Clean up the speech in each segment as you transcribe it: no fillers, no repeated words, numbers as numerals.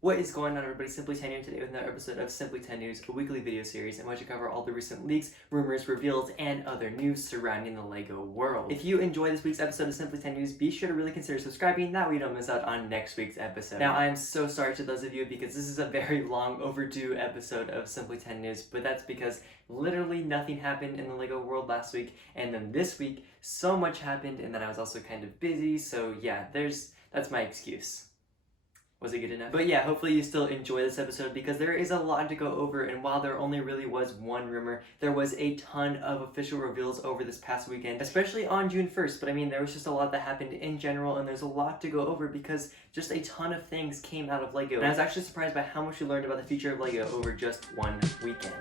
What is going on, everybody? Simply 10 here today with another episode of Simply 10 News, a weekly video series in which I cover all the recent leaks, rumors, reveals, and other news surrounding the LEGO world. If you enjoy this week's episode of Simply 10 News, be sure to really consider subscribing, that way you don't miss out on next week's episode. Now, I am so sorry to those of you because this is a very long overdue episode of Simply 10 News, but that's because literally nothing happened in the LEGO world last week, and then this week, so much happened, and then I was also kind of busy, so yeah, that's my excuse. Was it good enough? But yeah, hopefully you still enjoy this episode because there is a lot to go over, and while there only really was one rumor, there was a ton of official reveals over this past weekend, especially on June 1st, but I mean, there was just a lot that happened in general, and there's a lot to go over because just a ton of things came out of LEGO, and I was actually surprised by how much we learned about the future of LEGO over just one weekend.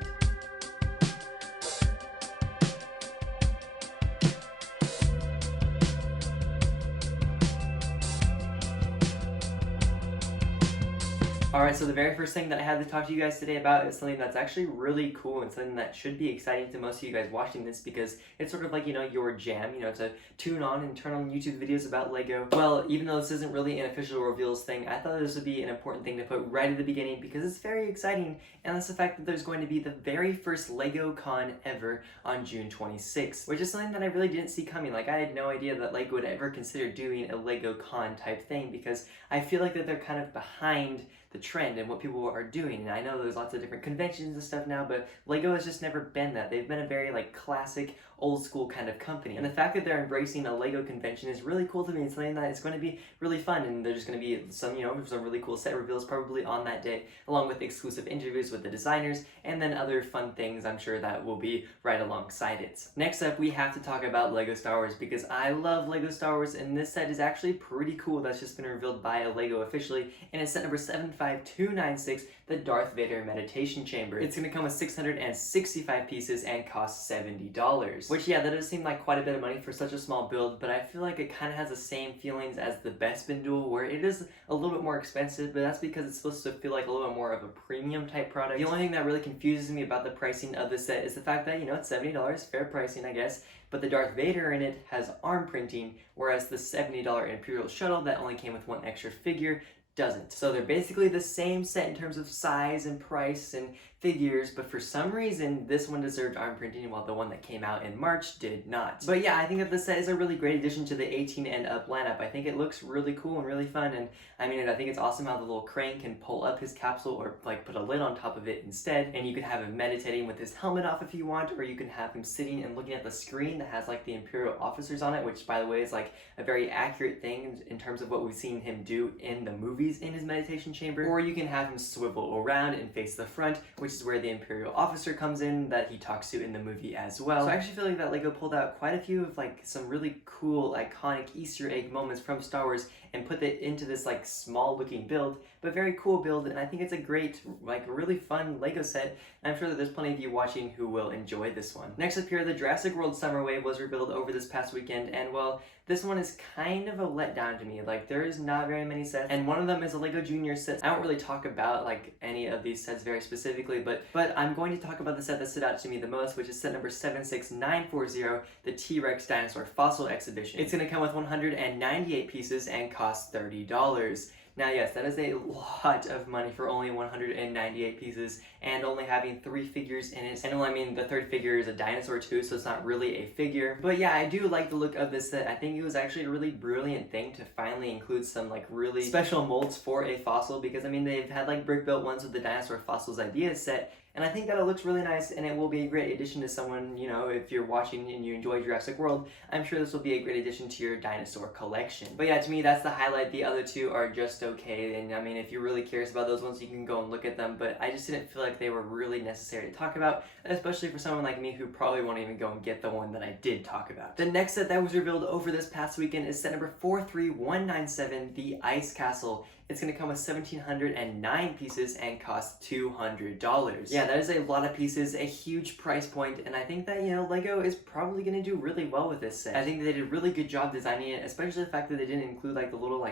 Alright, so the very first thing that I have to talk to you guys today about is something that's actually really cool and something that should be exciting to most of you guys watching this because it's sort of like, your jam, to tune on and turn on YouTube videos about LEGO. Well, even though this isn't really an official reveals thing, I thought this would be an important thing to put right at the beginning because it's very exciting, and that's the fact that there's going to be the very first LEGO Con ever on June 26th, which is something that I really didn't see coming. Like, I had no idea that LEGO would ever consider doing a LEGO Con type thing because I feel like that they're kind of behind the trend and what people are doing. And I know there's lots of different conventions and stuff now, but LEGO has just never been that. They've been a very classic, old school kind of company. And the fact that they're embracing a LEGO convention is really cool to me. It's something that is going to be really fun, and there's going to be some, some really cool set reveals probably on that day, along with exclusive interviews with the designers, and then other fun things I'm sure that will be right alongside it. Next up, we have to talk about LEGO Star Wars because I love LEGO Star Wars, and this set is actually pretty cool. That's just been revealed by a LEGO officially, and it's set number 75296, the Darth Vader Meditation Chamber. It's going to come with 665 pieces and cost $70. Which, yeah, that does seem like quite a bit of money for such a small build, but I feel like it kind of has the same feelings as the Bespin Duel, where it is a little bit more expensive, but that's because it's supposed to feel like a little bit more of a premium type product. The only thing that really confuses me about the pricing of this set is the fact that, it's $70, fair pricing, I guess, but the Darth Vader in it has arm printing, whereas the $70 Imperial Shuttle that only came with one extra figure doesn't. So they're basically the same set in terms of size and price and figures, but for some reason this one deserved arm printing while the one that came out in March did not. But yeah, I think that this set is a really great addition to the 18 and up lineup. I think it looks really cool and really fun, and I think it's awesome how the little crane can pull up his capsule or put a lid on top of it instead, and you can have him meditating with his helmet off if you want, or you can have him sitting and looking at the screen that has the Imperial officers on it, which by the way is a very accurate thing in terms of what we've seen him do in the movies in his meditation chamber. Or you can have him swivel around and face the front, which is where the Imperial officer comes in that he talks to in the movie as well. So I actually feel like that LEGO pulled out quite a few of some really cool iconic Easter egg moments from Star Wars and put it into this small looking build, but very cool build, and I think it's a great really fun LEGO set. I'm sure that there's plenty of you watching who will enjoy this one. Next up here, the Jurassic World Summer Wave was revealed over this past weekend, and well, this one is kind of a letdown to me. There is not very many sets, and one of them is a LEGO Junior set. I don't really talk about any of these sets very specifically, but I'm going to talk about the set that stood out to me the most, which is set number 76940, the T-Rex Dinosaur Fossil Exhibition. It's going to come with 198 pieces and cost $30. Now yes, that is a lot of money for only 198 pieces and only having 3 figures in it. And the third figure is a dinosaur too, so it's not really a figure. But yeah, I do like the look of this set. I think it was actually a really brilliant thing to finally include some really special molds for a fossil, because they've had brick built ones with the dinosaur fossils ideas set, and I think that it looks really nice, and it will be a great addition to someone, if you're watching and you enjoy Jurassic World, I'm sure this will be a great addition to your dinosaur collection. But yeah, to me, that's the highlight. The other two are just okay, and if you're really curious about those ones, you can go and look at them, but I just didn't feel like they were really necessary to talk about, especially for someone like me who probably won't even go and get the one that I did talk about. The next set that was revealed over this past weekend is set number 43197, the Ice Castle. It's going to come with 1,709 pieces and cost $200. Yeah, that is a lot of pieces, a huge price point, and I think that, LEGO is probably going to do really well with this set. I think they did a really good job designing it, especially the fact that they didn't include the little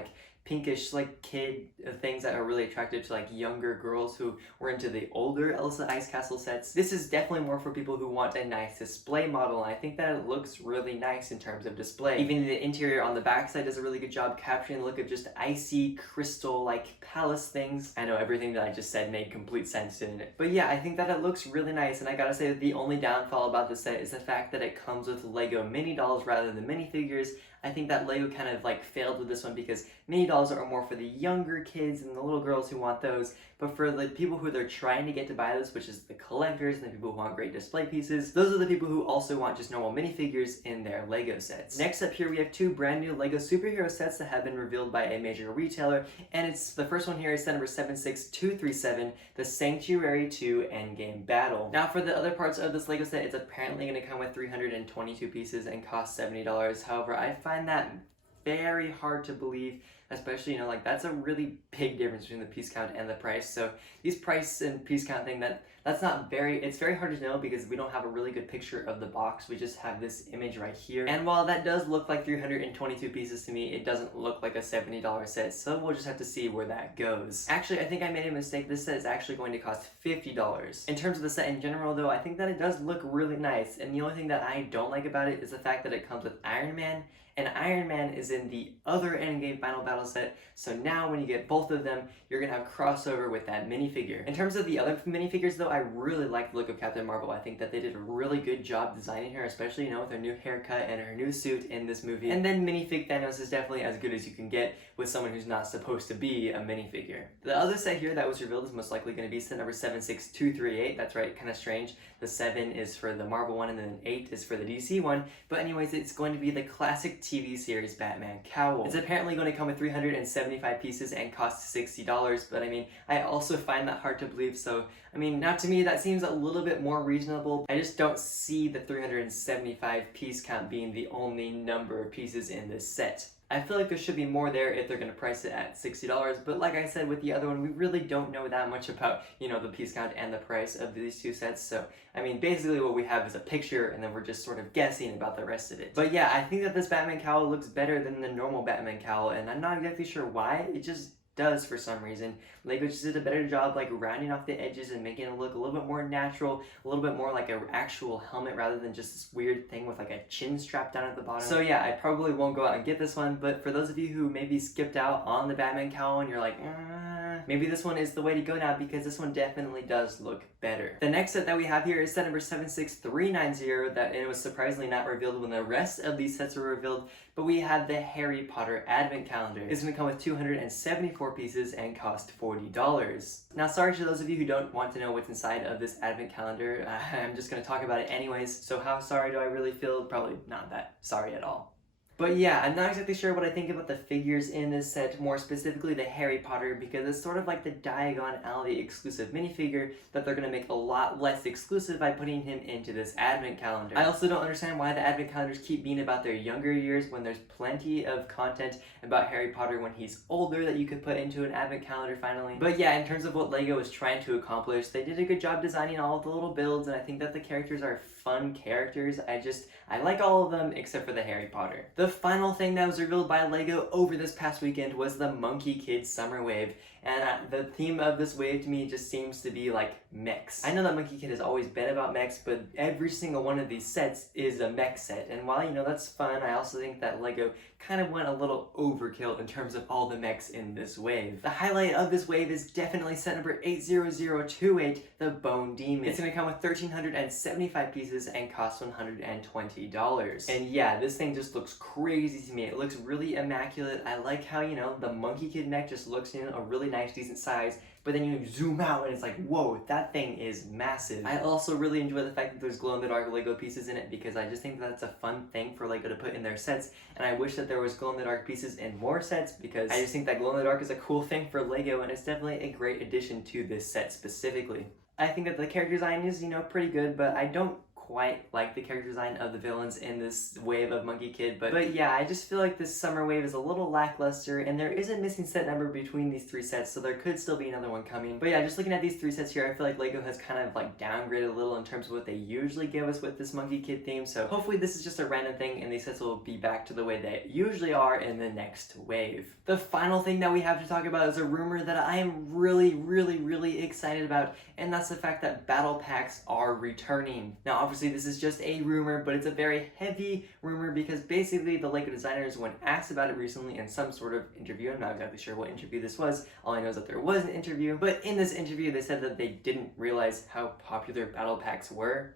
pinkish like kid things that are really attractive to like younger girls who were into the older Elsa Ice Castle sets. This is definitely more for people who want a nice display model, and I think that it looks really nice in terms of display. Even the interior on the backside does a really good job capturing the look of just icy crystal like palace things. I know everything that I just said made complete sense, didn't it? But yeah, I think that it looks really nice, and I gotta say that the only downfall about this set is the fact that it comes with Lego mini dolls rather than minifigures. I think that Lego kind of like failed with this one because mini dolls are more for the younger kids and the little girls who want those, but for the people who they're trying to get to buy this, which is the collectors and the people who want great display pieces, those are the people who also want just normal minifigures in their Lego sets. Next up here we have two brand new Lego superhero sets that have been revealed by a major retailer, and it's the first one here is set number 76237, the Sanctuary 2 Endgame Battle. Now for the other parts of this Lego set, it's apparently going to come with 322 pieces and cost $70. However, I find that very hard to believe, especially, you know, like that's a really big difference between the piece count and the price. So these price and piece count thing, that's not very, it's very hard to know because we don't have a really good picture of the box. We just have this image right here. And while that does look like 322 pieces to me, it doesn't look like a $70 set. So we'll just have to see where that goes. Actually, I think I made a mistake. This set is actually going to cost $50. In terms of the set in general though, I think that it does look really nice. And the only thing that I don't like about it is the fact that it comes with Iron Man, and Iron Man is in the other Endgame Final Battle set, so now when you get both of them, you're gonna have crossover with that minifigure. In terms of the other minifigures though, I really like the look of Captain Marvel. I think that they did a really good job designing her, especially, you know, with her new haircut and her new suit in this movie. And then minifig Thanos is definitely as good as you can get with someone who's not supposed to be a minifigure. The other set here that was revealed is most likely gonna be set number 76238. That's right, kind of strange. The 7 is for the Marvel one and then 8 is for the DC one. But anyways, it's going to be the classic TV series Batman Cowl. It's apparently going to come with 375 pieces and cost $60, but I mean, I also find that hard to believe, so I mean, now to me that seems a little bit more reasonable. I just don't see the 375 piece count being the only number of pieces in this set. I feel like there should be more there if they're going to price it at $60, but like I said with the other one, we really don't know that much about, you know, the piece count and the price of these two sets, so I mean, basically what we have is a picture and then we're just sort of guessing about the rest of it. But yeah, I think that this Batman cowl looks better than the normal Batman cowl, and I'm not exactly sure why. It just does for some reason. Lego just did a better job like rounding off the edges and making it look a little bit more natural, a little bit more like an actual helmet rather than just this weird thing with like a chin strap down at the bottom. So yeah, I probably won't go out and get this one, but for those of you who maybe skipped out on the Batman cowl and you're like, maybe this one is the way to go now because this one definitely does look better. The next set that we have here is set number 76390, that it was surprisingly not revealed when the rest of these sets were revealed, but we have the Harry Potter Advent Calendar. It's going to come with 274 pieces and cost $40. Now sorry to those of you who don't want to know what's inside of this Advent Calendar, I'm just going to talk about it anyways, so how sorry do I really feel? Probably not that sorry at all. But yeah, I'm not exactly sure what I think about the figures in this set, more specifically the Harry Potter, because it's sort of like the Diagon Alley exclusive minifigure that they're going to make a lot less exclusive by putting him into this Advent Calendar. I also don't understand why the Advent Calendars keep being about their younger years when there's plenty of content about Harry Potter when he's older that you could put into an Advent Calendar finally. But yeah, in terms of what Lego is trying to accomplish, they did a good job designing all of the little builds, and I think that the characters are fun characters. I like all of them except for the Harry Potter. The final thing that was revealed by Lego over this past weekend was the Monkey Kid Summer Wave, and the theme of this wave to me just seems to be like mechs. I know that Monkey Kid has always been about mechs, but every single one of these sets is a mech set, and while, you know, that's fun, I also think that Lego kind of went a little overkill in terms of all the mechs in this wave. The highlight of this wave is definitely set number 80028, the Bone Demon. It's going to come with 1,375 pieces and cost $120. And yeah, this thing just looks crazy to me. It looks really immaculate. I like how, you know, the Monkey Kid mech just looks, you know, a really nice, decent size, but then you zoom out and it's like, whoa, that thing is massive. I also really enjoy the fact that there's glow-in-the-dark Lego pieces in it because I just think that's a fun thing for Lego to put in their sets, and I wish that there was glow-in-the-dark pieces in more sets because I just think that glow-in-the-dark is a cool thing for Lego, and it's definitely a great addition to this set specifically. I think that the character design is, you know, pretty good, but I don't quite like the character design of the villains in this wave of Monkey Kid, but yeah, I just feel like this summer wave is a little lackluster, and there is a missing set number between these 3 sets, so there could still be another one coming. But yeah, just looking at these 3 sets here, I feel like LEGO has kind of like downgraded a little in terms of what they usually give us with this Monkey Kid theme, so hopefully this is just a random thing and these sets will be back to the way they usually are in the next wave. The final thing that we have to talk about is a rumor that I am really excited about, and that's the fact that battle packs are returning. Now obviously this is just a rumor, but it's a very heavy rumor because basically the LEGO designers, when asked about it recently in some sort of interview, I'm not exactly sure what interview this was, all I know is that there was an interview, but in this interview they said that they didn't realize how popular battle packs were,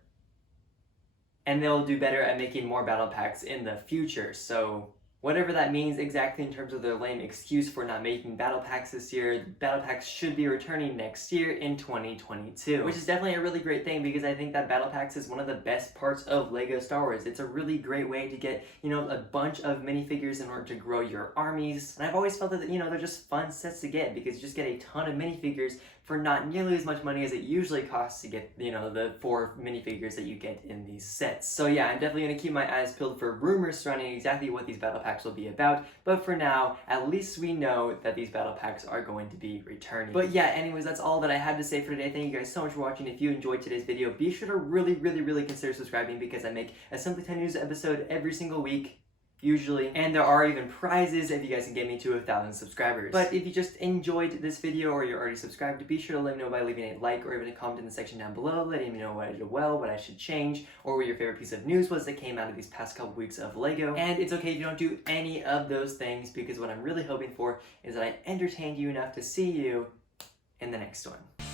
and they'll do better at making more battle packs in the future. So whatever that means exactly in terms of their lame excuse for not making battle packs this year, battle packs should be returning next year in 2022. Which is definitely a really great thing because I think that battle packs is one of the best parts of LEGO Star Wars. It's a really great way to get, you know, a bunch of minifigures in order to grow your armies. And I've always felt that, you know, they're just fun sets to get because you just get a ton of minifigures for not nearly as much money as it usually costs to get, you know, the 4 minifigures that you get in these sets. So yeah, I'm definitely going to keep my eyes peeled for rumors surrounding exactly what these battle packs will be about, but for now, at least we know that these battle packs are going to be returning. But yeah, anyways, that's all that I had to say for today. Thank you guys so much for watching. If you enjoyed today's video, be sure to really consider subscribing because I make a Simply 10 News episode every single week, usually, and there are even prizes if you guys can get me to 1,000 subscribers. But if you just enjoyed this video or you're already subscribed, be sure to let me know by leaving a like or even a comment in the section down below, letting me know what I did well, what I should change, or what your favorite piece of news was that came out of these past couple weeks of LEGO. And it's okay if you don't do any of those things because what I'm really hoping for is that I entertained you enough to see you in the next one.